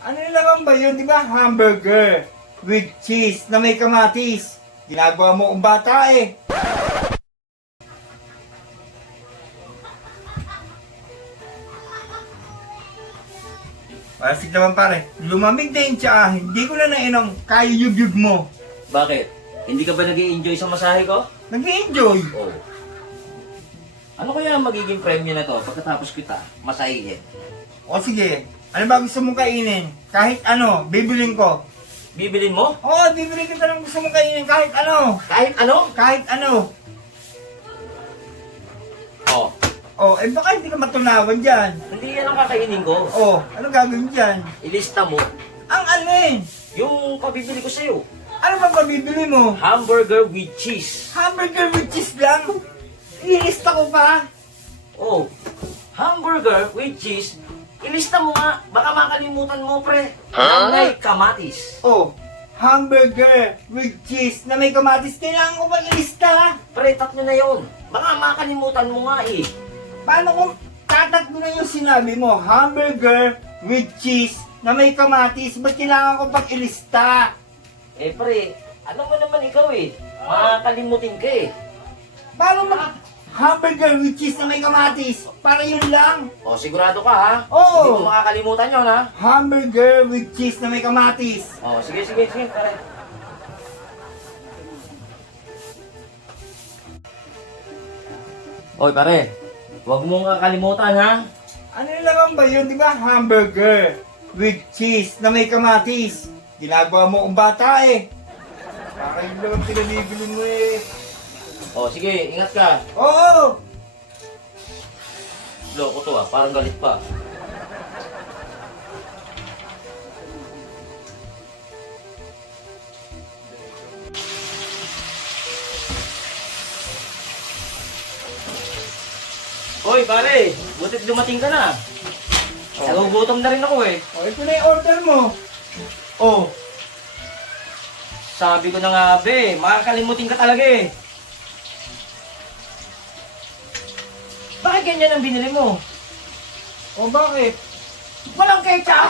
Ano naman ba yun, di ba? Hamburger with cheese na may kamatis. Ginagawa mo kung bata eh. Masig naman pare, lumamig na yung tsaa, hindi ko na nainom, kaya yub-yub mo. Bakit? Hindi ka ba nag-i-enjoy sa masahe ko? Nag-i-enjoy. Oo. Ano kaya ang magiging premyo na to pagkatapos kita masahihin? O sige, ano ba gusto mong kainin? Kahit ano, bibilin ko. Bibilin mo? Oo, bibilin kita ng gusto mong kainin, kahit ano. Kahit ano? Kahit ano. Oh, Oh, eh baka hindi ka matunawan dyan. hindi yan ang kakainin ko. Oh, ano gagawin dyan? Ilista mo Ang alin? yung pabibili ko sa'yo. Ano ba mabibili mo? Hamburger with cheese. Hamburger with cheese lang? Ilista ko pa? Oh, hamburger with cheese. Ilista mo nga. Baka makalimutan mo, pre. May kamatis. Oh, hamburger with cheese na may kamatis. Kailangan ko ba ilista? Pre, tatlo na yon. Baka makalimutan mo nga eh. Paano kung tatatlo na yung sinabi mo? Hamburger with cheese na may kamatis. Ba't kailangan ko pang ilista? Eh, pre, ano mo naman ikaw eh. Makakalimutin ka eh. Paano mag... Hamburger with cheese na may kamatis? Para yun lang. O, sigurado ka ha? Oo. Hindi mo makakalimutan yun ha? Hamburger with cheese na may kamatis. O, sige, pare. Oy, pare. Huwag mong kakalimutan ha? Ano naman ba yun, di ba? Hamburger with cheese na may kamatis. Ginagawa mo kung bata eh. Baka yun naman pinanibili mo eh. O, sige, ingat ka. Oo! Loko to ah, parang galit pa. Hoy, pare! Butit dumating ka na. Nagugutom na rin ako eh. O, ito na yung order mo. Oh. Sabi ko na nga, be, makakalimutin ka talaga eh. Bakit ganyan ang binili mo? O, bakit? Walang ketchup!